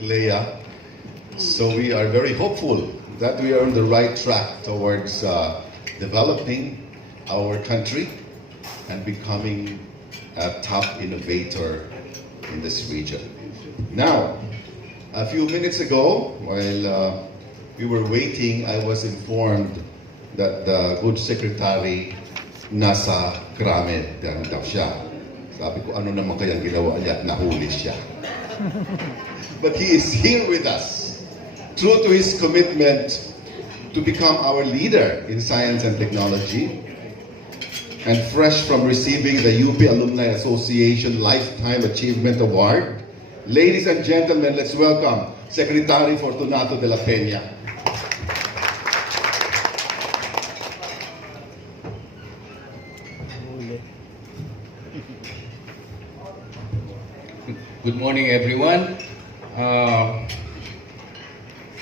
Leia. So we are very hopeful that we are on the right track towards developing our country and becoming a top innovator in this region. Now, a few minutes ago, while we were waiting, I was informed that the good secretary nasa Gramed daw siya. Sabi ko, ano naman kayang ginawa niya at nahuli siya. But he is here with us, true to his commitment to become our leader in science and technology, and fresh from receiving the UP Alumni Association Lifetime Achievement Award. Ladies and gentlemen, let's welcome Secretary Fortunato de la Pena. Good morning, everyone.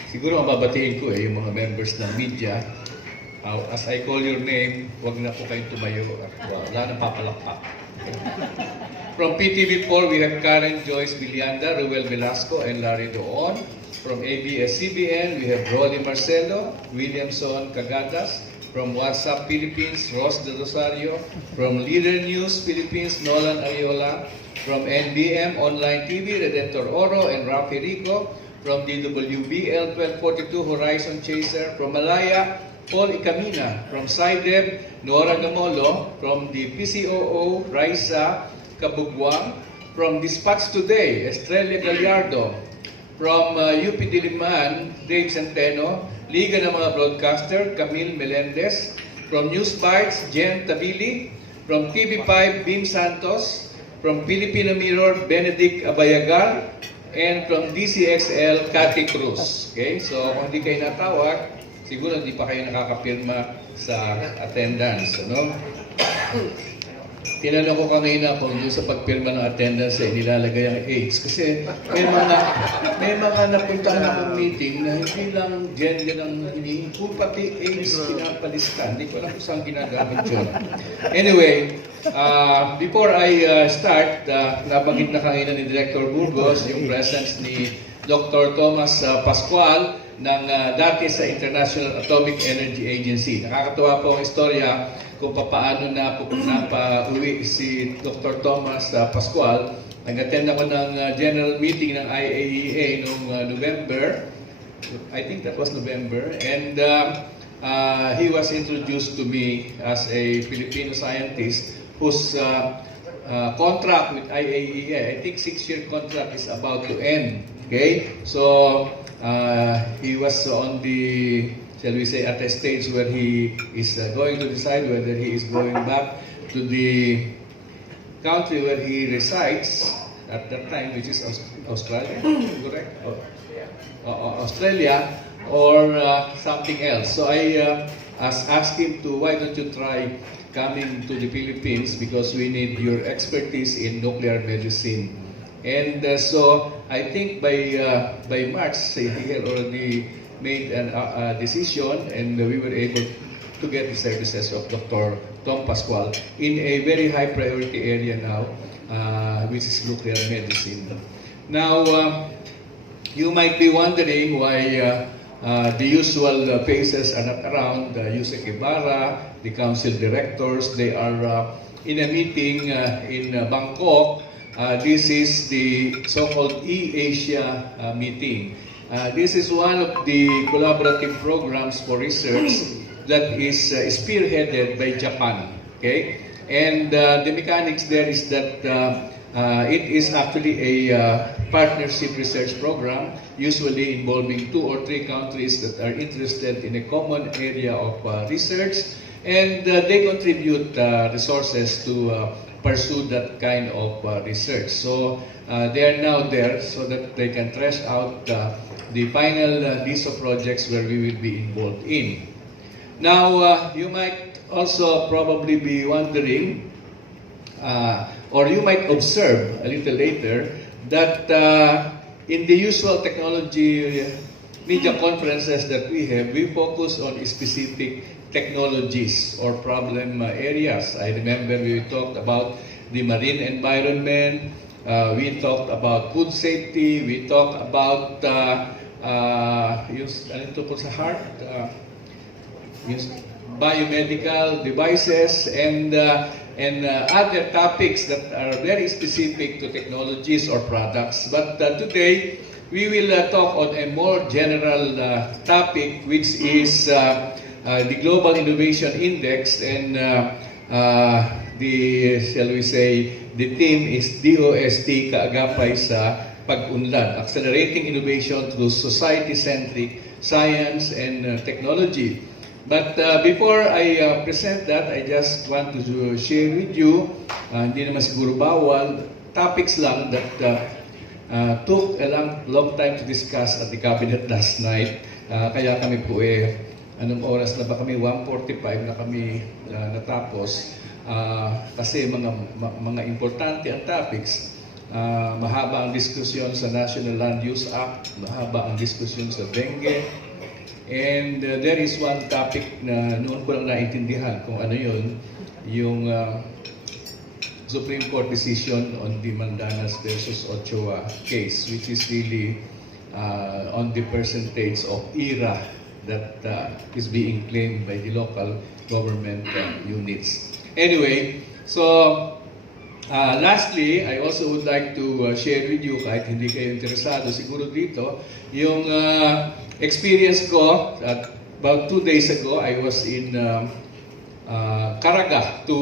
Siguro ang babatiin ko yung mga members ng media. As I call your name, huwag na po kayong tumayo at wala nang papalakpak. From PTV4, we have Karen Joyce Villanda, Ruel Velasco, and Larry Doon. From ABS-CBN, we have Rolly Marcelo, Williamson Cagadas. From WhatsApp Philippines, Ross de Rosario. From Leader News Philippines, Nolan Ariola. From NBM Online TV, Redentor Oro and Rafi Rico. From DWBL 1242, Horizon Chaser. From Malaya, Paul Icamina. From SciDev, Nora Gamolo. From the PCOO, Raisa Kabugwang. From Dispatch Today, Estrella Gallardo. From UP Diliman, Dave Centeno. Liga ng mga Broadcaster, Camille Melendez. From News Bites, Jen Tabili. From TV5, Bim Santos. From Filipino Mirror, Benedict Abayagar. And from DCXL, Cathy Cruz. Okay? So, kung hindi kayo natawag, siguro hindi pa kayo nakakapirma sa attendance. Ano? Tinanong ko kanina kung doon sa pagpirma ng attendance ay nilalagay ang AIDS. Kasi may mga napuntahan akong meeting na hindi lang gender ang hinihingi, kung pati AIDS pinapalista. Hindi ko alam kung saan ginagamit yun. Anyway, before I start, nabanggit na kanina ni Director Burgos yung presence ni Dr. Thomas Pascual ng dati sa International Atomic Energy Agency. Nakakatuwa po ang istorya kung paano napauwi si Dr. Thomas Pascual. Nag-attend ako ng general meeting ng IAEA noong November. I think that was November. And he was introduced to me as a Filipino scientist whose contract with IAEA, I think 6-year contract is about to end. Okay? So, he was on the, shall we say, at a stage where he is going to decide whether he is going back to the country where he resides at that time, which is Australia, correct? Australia, or something else. So I asked him to, why don't you try coming to the Philippines, because we need your expertise in nuclear medicine. And so I think by March, he had already made a decision, and we were able to get the services of Dr. Tom Pascual in a very high priority area now, which is nuclear medicine. Now, you might be wondering why the usual faces are not around. Yusek Ibarra, the council directors, they are in a meeting in Bangkok. This is the so-called E-Asia meeting. This is one of the collaborative programs for research that is spearheaded by Japan. Okay? And the mechanics there is that it is actually a partnership research program, usually involving 2 or 3 countries that are interested in a common area of research, and they contribute resources to pursue that kind of research. So they are now there so that they can trace out the final list of projects where we will be involved in. Now, you might also probably be wondering, or you might observe a little later, that in the usual technology media conferences that we have, we focus on specific technologies or problem areas. I remember we talked about the marine environment, We talked about food safety. We talked about ano tungkol sa heart, biomedical devices, and other topics that are very specific to technologies or products. But today, we will talk on a more general topic, which is the Global Innovation Index, and shall we say, the theme is DOST, kaagapay sa pag-unlad, Accelerating Innovation Through Society-Centric Science and Technology. But before I present that, I just want to share with you, hindi naman siguro bawal, topics lang that took a long time to discuss at the cabinet last night. Kaya kami po anong oras na ba kami? 1:45 na kami natapos. Kasi mga importante ang topics. Mahaba ang diskusyon sa National Land Use Act, mahaba ang diskusyon sa dengue, and there is one topic na noon ko lang naintindihan kung ano yun, yung Supreme Court decision on the Mandanas versus Ochoa case, which is really on the percentage of IRA that is being claimed by the local government units. Anyway, so lastly, I also would like to share with you, kahit hindi kayo interesado siguro dito, yung experience ko. About 2 days ago, I was in Caraga to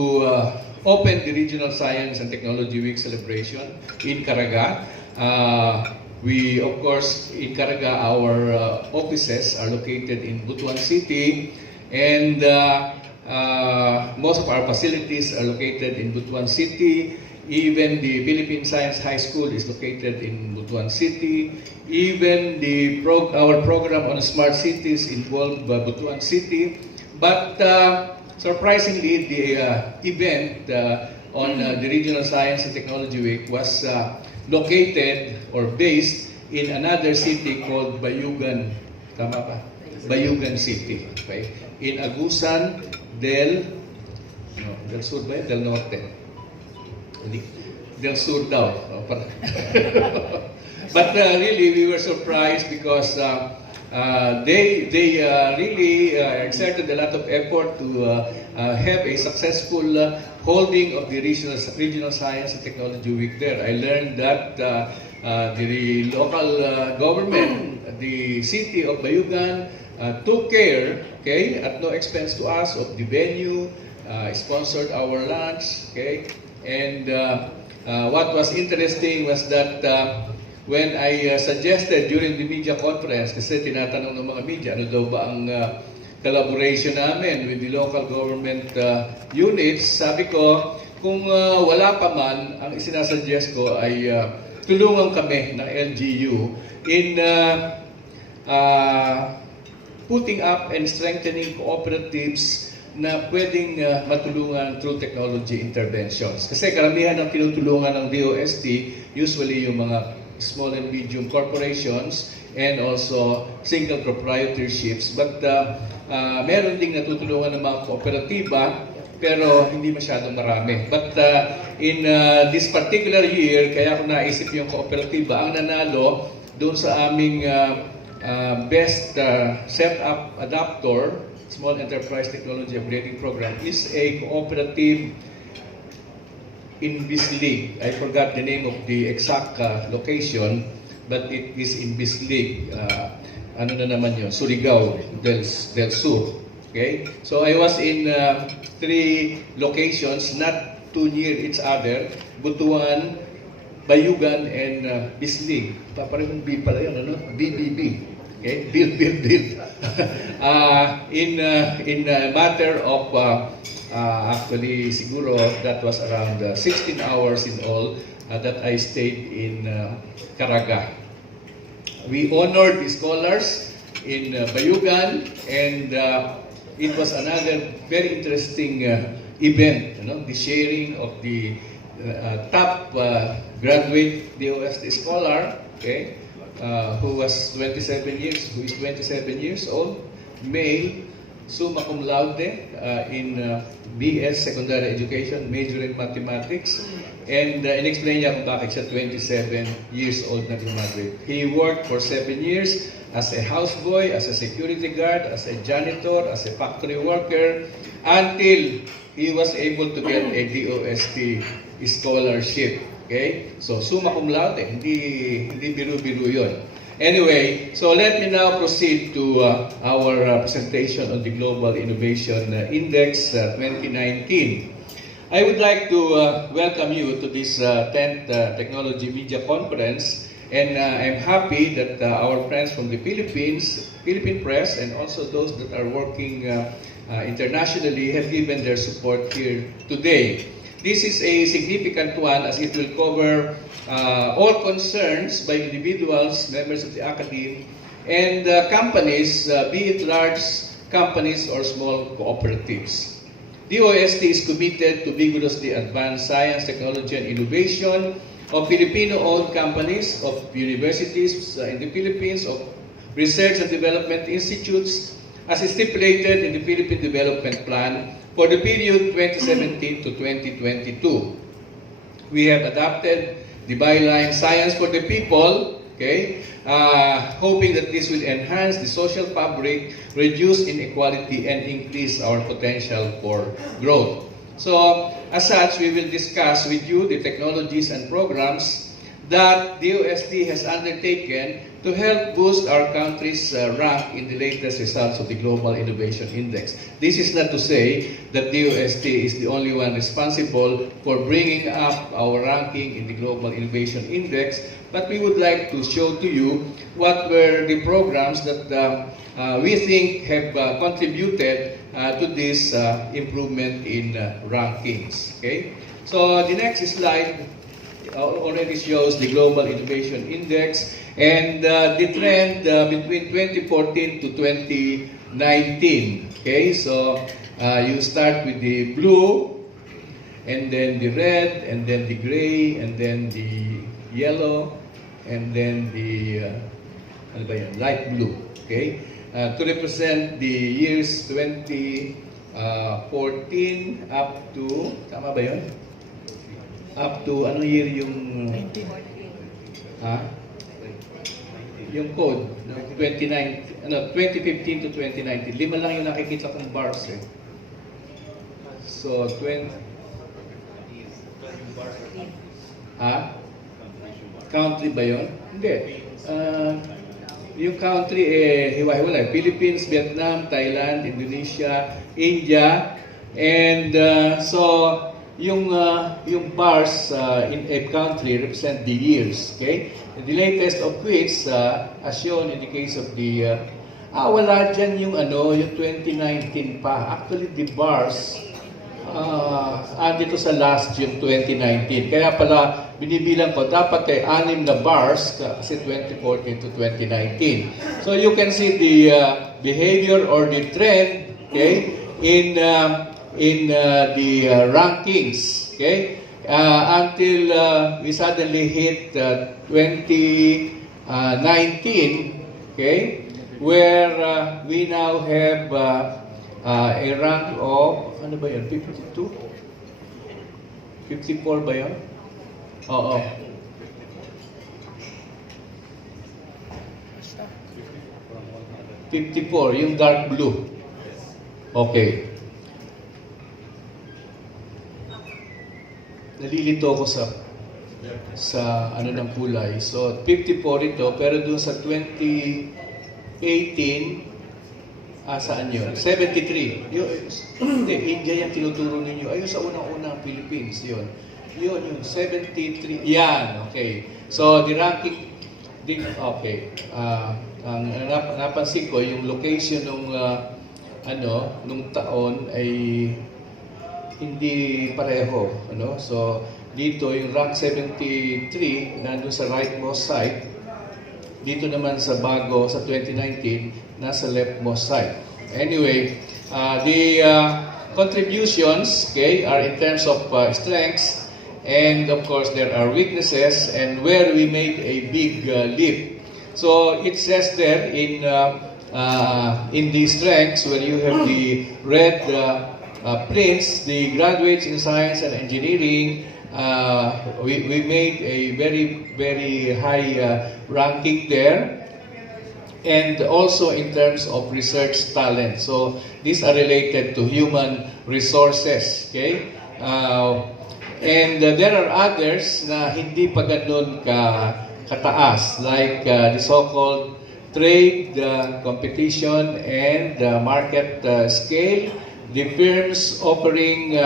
open the Regional Science and Technology Week celebration in Caraga. We, of course, in Caraga, our offices are located in Butuan City, and most of our facilities are located in Butuan City. Even the Philippine Science High School is located in Butuan City. Even our program on smart cities involved Butuan City. But surprisingly, the event on the Regional Science and Technology Week was located or based in another city called Bayugan. Tama ba? Bayugan City. Okay? In Agusan del Sur ba yun? Del Norte. Del Sur daw. But really, we were surprised because they really exerted a lot of effort to have a successful holding of the Regional Science and Technology Week there. I learned that the local government, the city of Bayugan, took care, okay, at no expense to us, of the venue, sponsored our lunch, okay, and what was interesting was that when I suggested during the media conference, kasi tinatanong ng mga media, ano daw ba ang collaboration namin with the local government units, sabi ko, kung wala pa man, ang isinasuggest ko ay tulungan kami ng LGU in putting up and strengthening cooperatives na pwedeng matulungan through technology interventions. Kasi karamihan ng tinutulungan ng DOST, usually yung mga small and medium corporations and also single proprietorships. But meron ding natutulungan ng mga kooperatiba, pero hindi masyadong marami. But in this particular year, kaya ko naisip yung kooperatiba, ang nanalo doon sa aming best setup adapter, Small Enterprise Technology Upgrading Program, is a cooperative in Bislig. I forgot the name of the exact location, but it is in Bislig. Ano na naman yun? Surigao del Sur. Okay? So I was in 3 locations, not too near each other. Butuan, Bayugan, and Bislig. Paparehong B pala yun, ano? BBB. Okay? Build. In a matter of actually siguro that was around 16 hours in all that I stayed in Caraga. We honored the scholars in Bayugan, and it was another very interesting event, the sharing of the top graduate DOST scholar, okay, who is 27 years old, May summa cum laude in BS Secondary Education, major in Mathematics. And in-explain niya kung bakit siya 27 years old na graduate. He worked for 7 years as a houseboy, as a security guard, as a janitor, as a factory worker, until he was able to get a DOST scholarship. Okay? So, summa cum laude, hindi biru-biru yun. Anyway, so let me now proceed to our presentation on the Global Innovation Index 2019. I would like to welcome you to this 10th Technology Media Conference, and I'm happy that our friends from the Philippines, Philippine press, and also those that are working internationally have given their support here today. This is a significant one as it will cover all concerns by individuals, members of the academy, and companies, be it large companies or small cooperatives. DOST is committed to vigorously advance science, technology, and innovation of Filipino-owned companies, of universities in the Philippines, of research and development institutes, as stipulated in the Philippine Development Plan for the period 2017 to 2022. We have adopted the byline Science for the People, okay, hoping that this will enhance the social fabric, reduce inequality, and increase our potential for growth. So, as such, we will discuss with you the technologies and programs that DOST has undertaken to help boost our country's rank in the latest results of the Global Innovation Index. This is not to say that DOST is the only one responsible for bringing up our ranking in the Global Innovation Index, but we would like to show to you what were the programs that we think have contributed to this improvement in rankings. Okay? So the next slide already shows the Global Innovation Index and the trend between 2014 to 2019. Okay, so you start with the blue, and then the red, and then the gray, and then the yellow, and then the light blue. Okay, to represent the years 2014 up to, tama ba yun? Up to, ano year yung... 2014. Ha? Yung code, 2015 to 2019. 5 lang yung nakikita kong bars eh. So, 20... Ha? Country ba yun? Hindi. Yung country eh, hiwa-hiwalay. Philippines, Vietnam, Thailand, Indonesia, India, and so... Yung bars in a country represent the years, okay? The latest of which, as shown in the case of the, wala dyan yung yung 2019 pa. Actually, the bars, andito sa last yung 2019. Kaya pala, binibilang ko, dapat ay 6 na bars kasi 2014 to 2019. So you can see the behavior or the trend, okay, in the rankings, okay, until we suddenly hit 2019, okay, where we now have a rank of, ano ba yun, 52? 54 ba yun? Oo. $54, yung dark blue. Okay. Nalilito ako sa ano ng kulay. So 54 ito, pero doon sa 2018 saan yun? 73. Hindi, India yung tinuturo ninyo. Ayun sa unang-unang Philippines, yun. Yung 73. Yan, okay. So the ranking, okay. Ang napansin ko, yung location nung nung taon ay hindi pareho, So dito yung rank 73 nandun sa rightmost side. Dito naman sa bago sa 2019 nasa leftmost side. Anyway, the contributions, okay, are in terms of strengths, and of course there are weaknesses and where we made a big leap. So it says there in in the strengths where you have the red prints, the graduates in science and engineering, we made a very high ranking there. And also in terms of research talent. So these are related to human resources. Okay? And there are others na hindi pa ganun kataas, like the so-called trade, competition, and market scale. The firms offering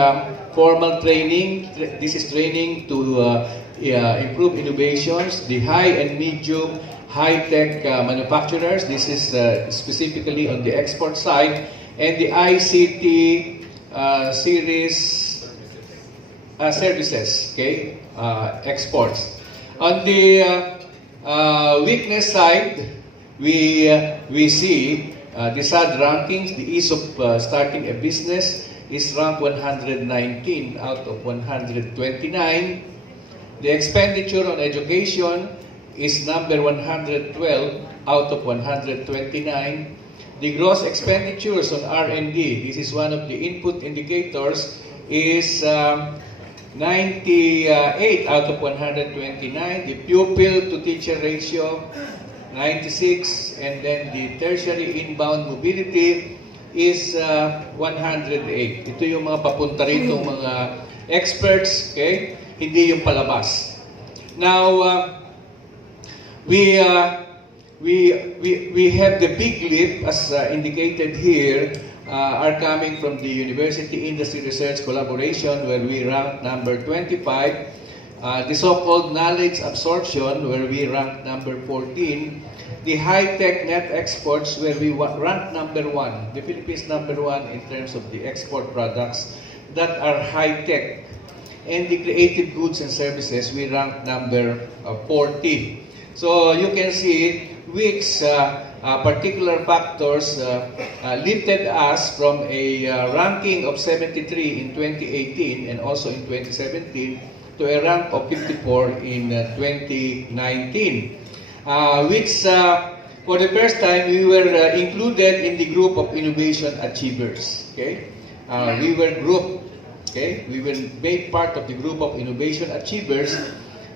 formal training, this is training to improve innovations. The high and medium high-tech manufacturers, this is specifically on the export side, and the ICT series services, okay, exports. On the weakness side, we see the sad rankings. The ease of starting a business is ranked 119 out of 129. The expenditure on education is number 112 out of 129. The gross expenditures on R&D, this is one of the input indicators, is 98 out of 129. The pupil to teacher ratio, 96. And then the tertiary inbound mobility is 108. Ito yung mga papunta rito, mga experts, okay? Hindi yung palabas. Now, we have the big leap, as indicated here, are coming from the University Industry Research Collaboration, where we ranked number 25. The so-called knowledge absorption, where we ranked number 14. The high-tech net exports, where we ranked number 1. The Philippines number 1 in terms of the export products that are high-tech. And the creative goods and services, we ranked number 40. So you can see which particular factors lifted us from a ranking of 73 in 2018 and also in 2017 to a rank of 54 in 2019. Which for the first time we were included in the group of innovation achievers. Okay, we were grouped. Okay, we were made part of the group of innovation achievers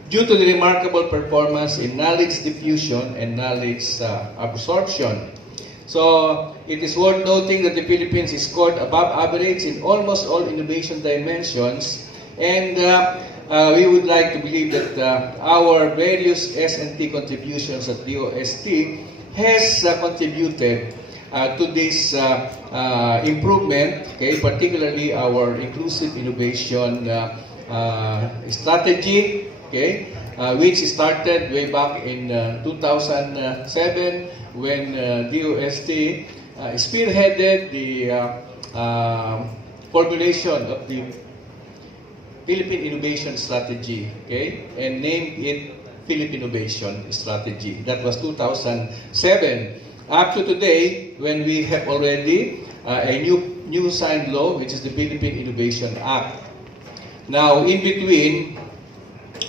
due to the remarkable performance in knowledge diffusion and knowledge absorption. So, it is worth noting that the Philippines is scored above average in almost all innovation dimensions, and we would like to believe that our various S&T contributions at DOST has contributed to this improvement, okay, particularly our inclusive innovation strategy, okay, which started way back in 2007 when DOST spearheaded the formulation of the Philippine Innovation Strategy, okay, and named it Philippine Innovation Strategy. That was 2007. Up to today, when we have already a new signed law, which is the Philippine Innovation Act. Now, in between,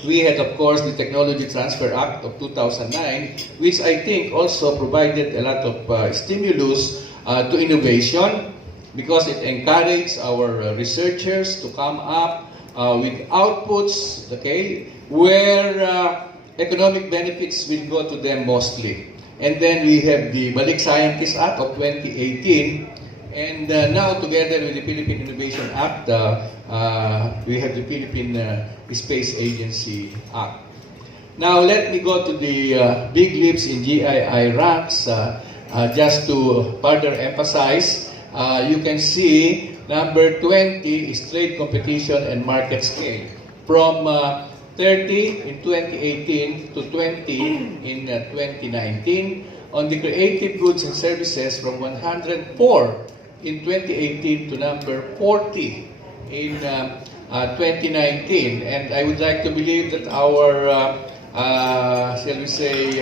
we had, of course, the Technology Transfer Act of 2009, which I think also provided a lot of stimulus to innovation because it encouraged our researchers to come up with outputs, okay, where economic benefits will go to them mostly. And then we have the Balik Scientist Act of 2018, and now together with the Philippine Innovation Act, we have the Philippine Space Agency Act. Now let me go to the big leaps in GII ranks, just to further emphasize. You can see number 20 is trade competition and market scale. From 30 in 2018 to 20 in 2019. On the creative goods and services, from 104 in 2018 to number 40 in 2019. And I would like to believe that our, shall we say,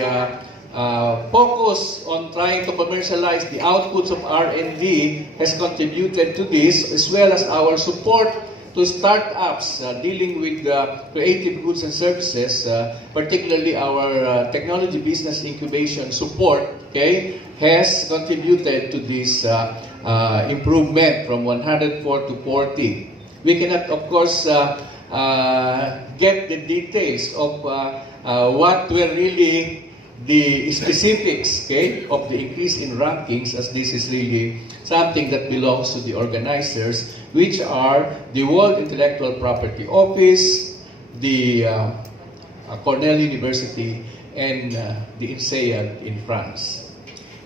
focus on trying to commercialize the outputs of R&D has contributed to this, as well as our support to startups dealing with creative goods and services, particularly our technology business incubation support, okay, has contributed to this improvement from 104 to 40. We cannot, of course, get the details of what were really the specifics, okay, of the increase in rankings, as this is really something that belongs to the organizers, which are the World Intellectual Property Office, the Cornell University, and the INSEAD in France.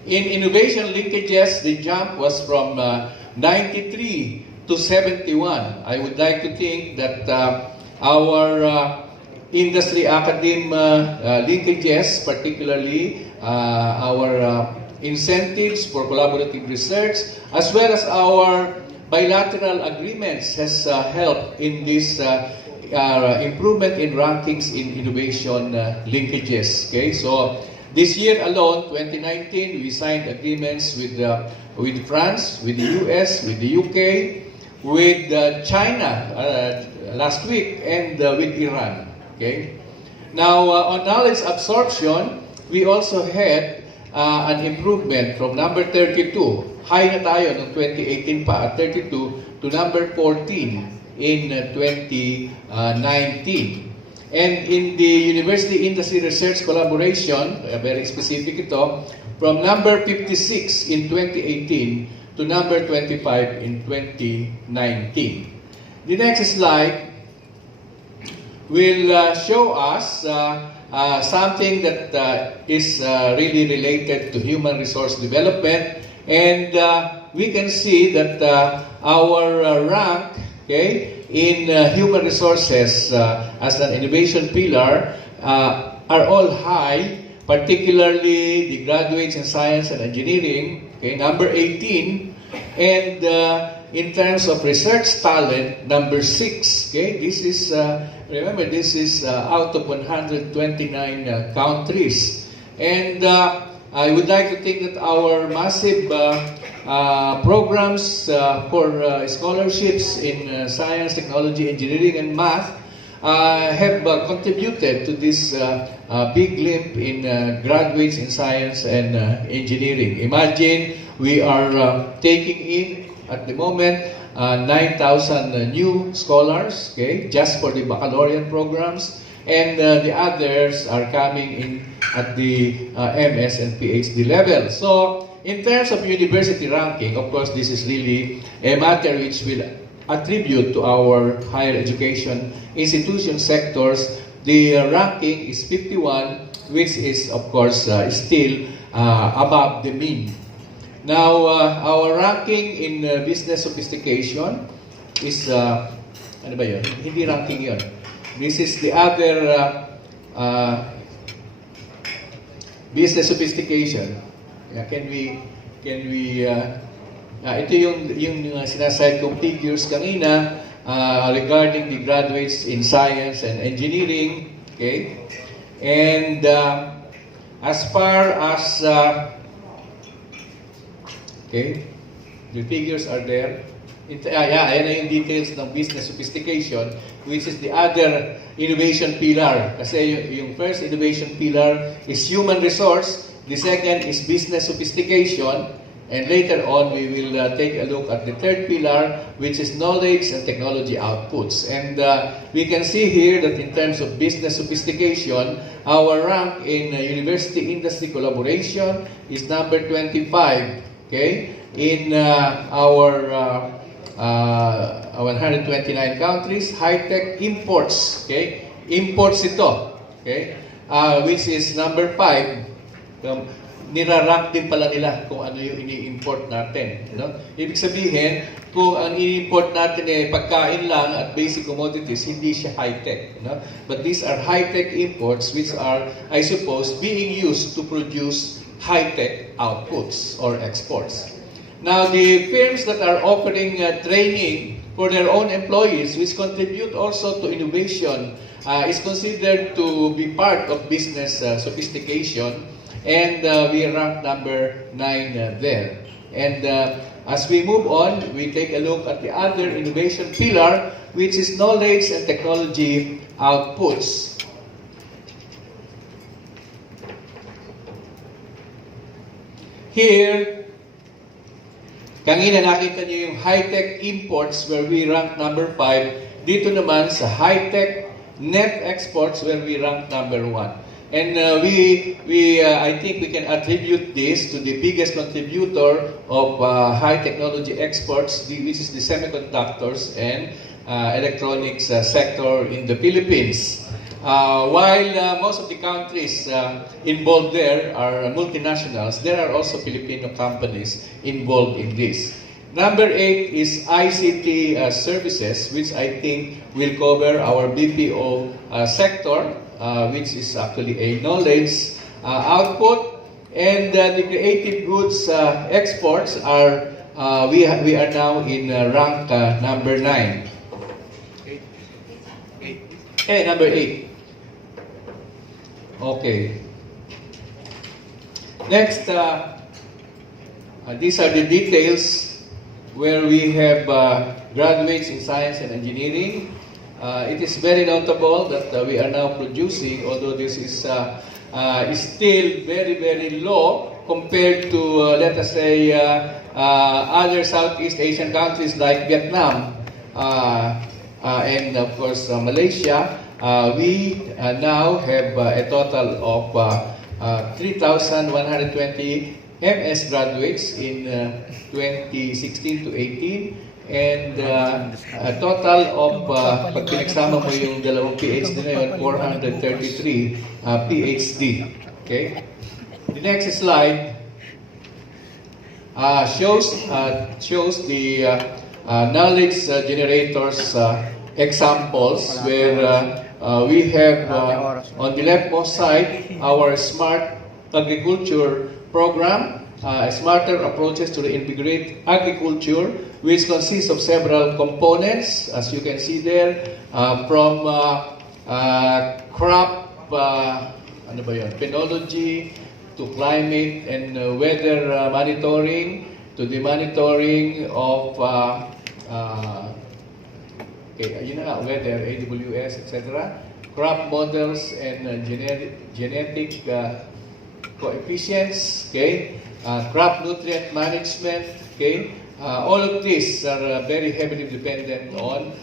In innovation linkages, the jump was from 93 to 71. I would like to think that our industry academe linkages, particularly our incentives for collaborative research, as well as our bilateral agreements, has helped in this improvement in rankings in innovation linkages. Okay, so this year alone, 2019, we signed agreements with France, with the US, with the UK, with China last week, and with Iran. Okay. Now, on knowledge absorption, we also had an improvement from number 32. High na tayo noong 2018 pa at 32 to number 14 in 2019. And in the University Industry Research Collaboration, very specific ito, from number 56 in 2018 to number 25 in 2019. The next slide will show us something that is really related to human resource development, and we can see that our rank, okay, in human resources as an innovation pillar are all high, particularly the graduates in science and engineering, okay, number 18, and in terms of research talent, number 6. Okay, this is remember, this is out of 129 countries, and I would like to think that our massive programs for scholarships in science, technology, engineering, and math have contributed to this big leap in graduates in science and engineering. Imagine we are taking in at the moment 9,000 new scholars, okay, just for the baccalaureate programs, and the others are coming in at the MS and PhD level. So, in terms of university ranking, of course, this is really a matter which will attribute to our higher education institution sectors. The ranking is 51, which is, of course, still above the mean. Now, our ranking in business sophistication is, ano ba yun? Hindi ranking yun. This is the other business sophistication. Yeah, can we ito yung sinaside kong figures kanina regarding the graduates in science and engineering, okay? And as far as okay, the figures are there. Ayan na yung details ng business sophistication, which is the other innovation pillar. Kasi yung first innovation pillar is human resource, the second is business sophistication, and later on we will take a look at the third pillar, which is knowledge and technology outputs. And we can see here that in terms of business sophistication, our rank in university industry collaboration is number 25. Okay, in our 129 countries, high-tech imports, okay, imports ito, okay, which is number 5. Nirarank din pala nila kung ano yung ini-import natin. You know? Ibig sabihin, kung ang ini-import natin ay pagkain lang at basic commodities, hindi siya high-tech. You know? But these are high-tech imports which are, I suppose, being used to produce high-tech outputs or exports. Now, the firms that are offering training for their own employees, which contribute also to innovation, is considered to be part of business sophistication, and we rank number 9 there. And as we move on, we take a look at the other innovation pillar, which is knowledge and technology outputs. Here, kanina nakita niyo yung high-tech imports where we rank number 5. Dito naman sa high-tech net exports where we rank number 1. And I think we can attribute this to the biggest contributor of high technology exports, which is the semiconductors and electronics sector in the Philippines. While most of the countries involved there are multinationals, there are also Filipino companies involved in this. Number 8 is ICT services, which I think will cover our BPO sector, which is actually a knowledge output. And the creative goods exports are, we are now in rank number 9. Number 8. Okay. Next, these are the details where we have graduates in science and engineering. It is very notable that we are now producing, although this is still very, very low compared to, let us say, other Southeast Asian countries like Vietnam and, of course, Malaysia. We now have a total of 3,120 MS graduates in 2016 to 18 and a total of, pag pinagsama mo yung dalawang PhD na yun, 433 PhD. Okay? The next slide shows the knowledge generators examples where we have on the leftmost side our smart agriculture program, smarter approaches to reinvigorate agriculture, which consists of several components, as you can see there, from crop, penology, to climate and weather monitoring, to the monitoring of weather, AWS, etc., crop models and genetic coefficients, okay, crop nutrient management, okay. All of these are very heavily dependent on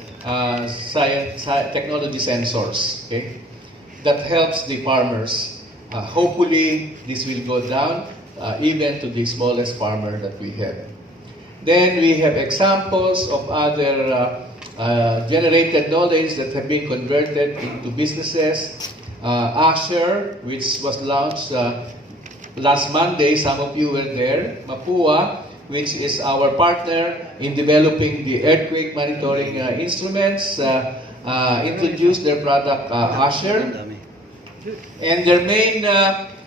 science, technology sensors, okay. That helps the farmers. Hopefully, this will go down even to the smallest farmer that we have. Then we have examples of other generated knowledge that have been converted into businesses. Asher, which was launched last Monday, some of you were there. Mapua, which is our partner in developing the earthquake monitoring instruments, introduced their product Asher. And their main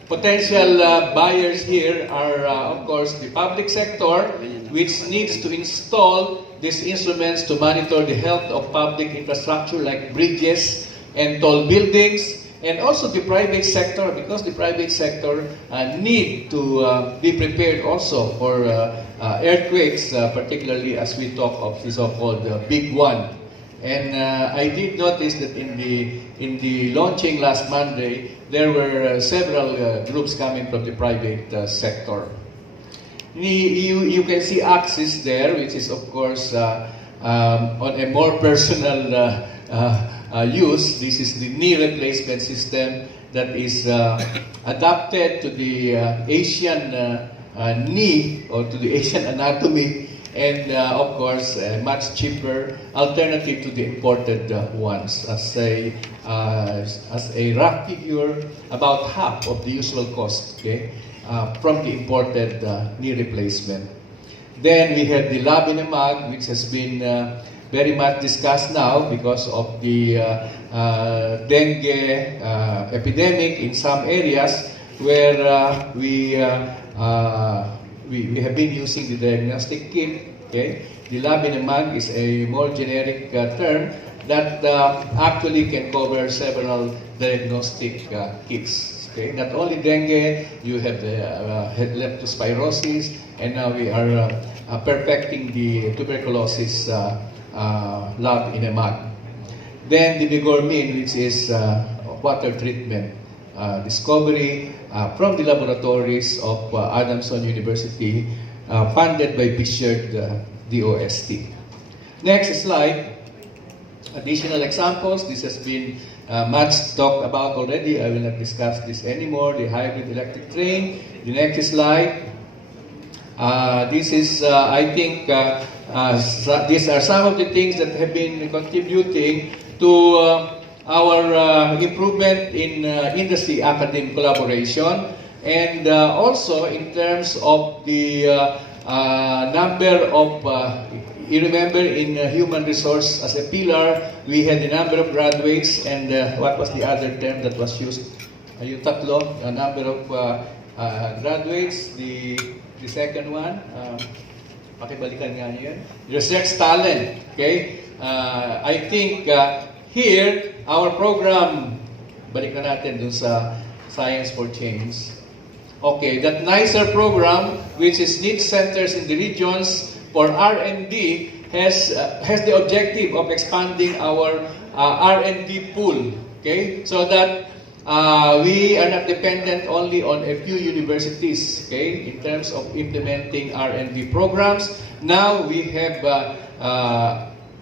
potential buyers here are, of course, the public sector, which needs to install these instruments to monitor the health of public infrastructure like bridges and tall buildings, and also the private sector, because the private sector need to be prepared also for earthquakes, particularly as we talk of the so-called big one. And I did notice that in the launching last Monday, there were several groups coming from the private sector. You can see Axis there, which is of course on a more personal use. This is the knee replacement system that is adapted to the Asian knee or to the Asian anatomy, and of course a much cheaper alternative to the imported ones. As a rough figure, about half of the usual cost, okay, from the imported knee replacement. Then we have the Labinamag, which has been very much discussed now because of the dengue epidemic in some areas where we have been using the diagnostic kit. Okay? The Labinamag is a more generic term that actually can cover several diagnostic kits. Okay, not only dengue, you have the leptospirosis, and now we are perfecting the tuberculosis lab in a mug. Then the bigormin, which is water treatment discovery from the laboratories of Adamson University, funded by Bishard DOST. Next slide. Additional examples. This has been much talked about already. I will not discuss this anymore. The hybrid electric train. The next slide. This is, I think, these are some of the things that have been contributing to our improvement in industry-academic collaboration, and also in terms of the number of, you remember in human resource as a pillar, we had the number of graduates, and what was the other term that was used? Yung tatlo, a number of graduates. The second one, pakibalikan nga niyo yun. Research talent. Okay? I think here, our program, balik na natin dun sa Science for Change. Okay, that NICER program, which is Need Centers in the Regions for R&D, has the objective of expanding our R&D pool. Okay, so that we are not dependent only on a few universities. Okay, in terms of implementing R&D programs, now we have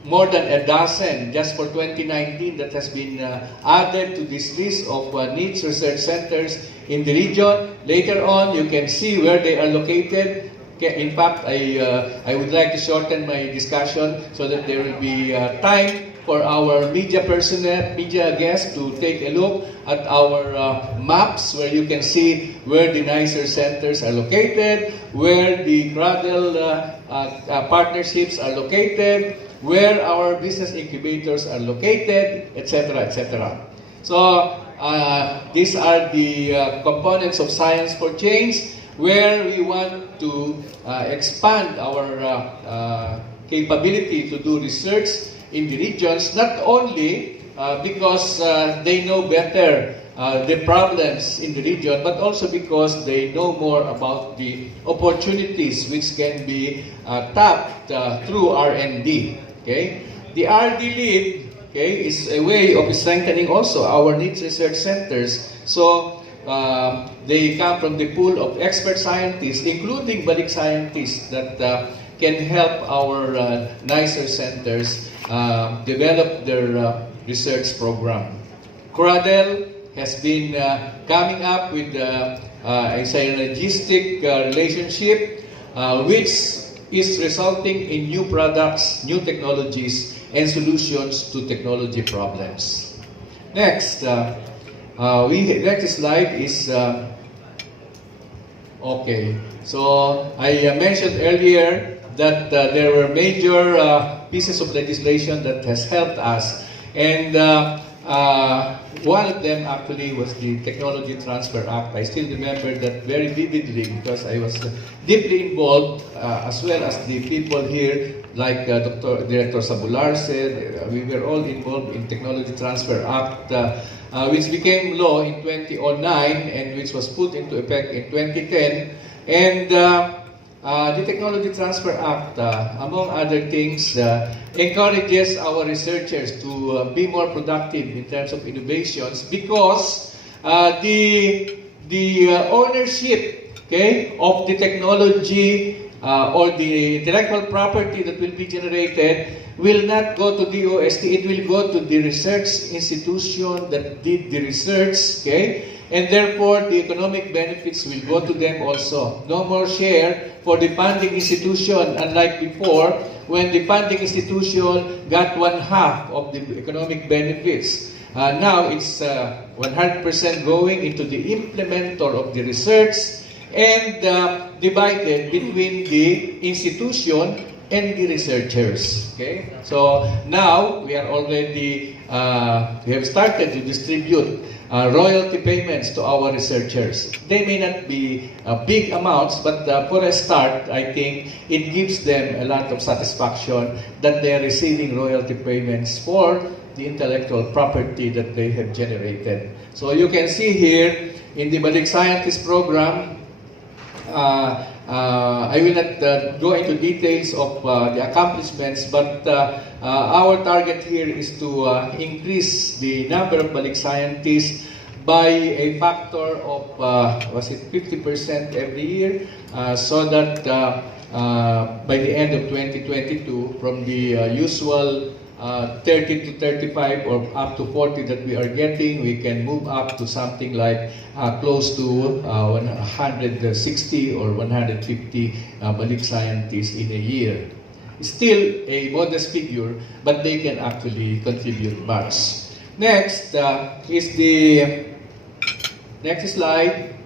more than a dozen just for 2019 that has been added to this list of needs research centers in the region. Later on, you can see where they are located. In fact, I would like to shorten my discussion so that there will be time for our media personnel, media guests to take a look at our maps where you can see where the NICER centers are located, where the Cradle partnerships are located, where our business incubators are located, etc., etc. So these are the components of Science for Change, where we want to expand our capability to do research in the regions, not only because they know better the problems in the region, but also because they know more about the opportunities which can be tapped through R&D. Okay? The RD lead, okay, is a way of strengthening also our needs research centers. So they come from the pool of expert scientists, including balik scientists that can help our NICER centers develop their research program. Cradle has been coming up with a synergistic relationship which is resulting in new products, new technologies, and solutions to technology problems. Next, next slide is okay. So I mentioned earlier that there were major pieces of legislation that has helped us, and one of them actually was the Technology Transfer Act. I still remember that very vividly because I was deeply involved, as well as the people here, like Director Sabular said. We were all involved in Technology Transfer Act, which became law in 2009 and which was put into effect in 2010. And the Technology Transfer Act, among other things, encourages our researchers to be more productive in terms of innovations because the ownership, okay, of the technology or the intellectual property that will be generated will not go to DOST, it will go to the research institution that did the research, okay? And therefore, the economic benefits will go to them also. No more share for the funding institution, unlike before, when the funding institution got 1/2 of the economic benefits. Now, it's 100% going into the implementer of the research and divided between the institution and the researchers. Okay? So, now, we are already, we have started to distribute royalty payments to our researchers. They may not be big amounts, but for a start, I think it gives them a lot of satisfaction that they are receiving royalty payments for the intellectual property that they have generated. So you can see here in the Balik Scientist program, I will not go into details of the accomplishments, but our target here is to increase the number of Balik scientists by a factor of, 50% every year, so that by the end of 2022, from the usual 30 to 35 or up to 40 that we are getting, we can move up to something like close to 160 or 150 Balik scientists in a year. Still a modest figure, but they can actually contribute much. Next is the next slide.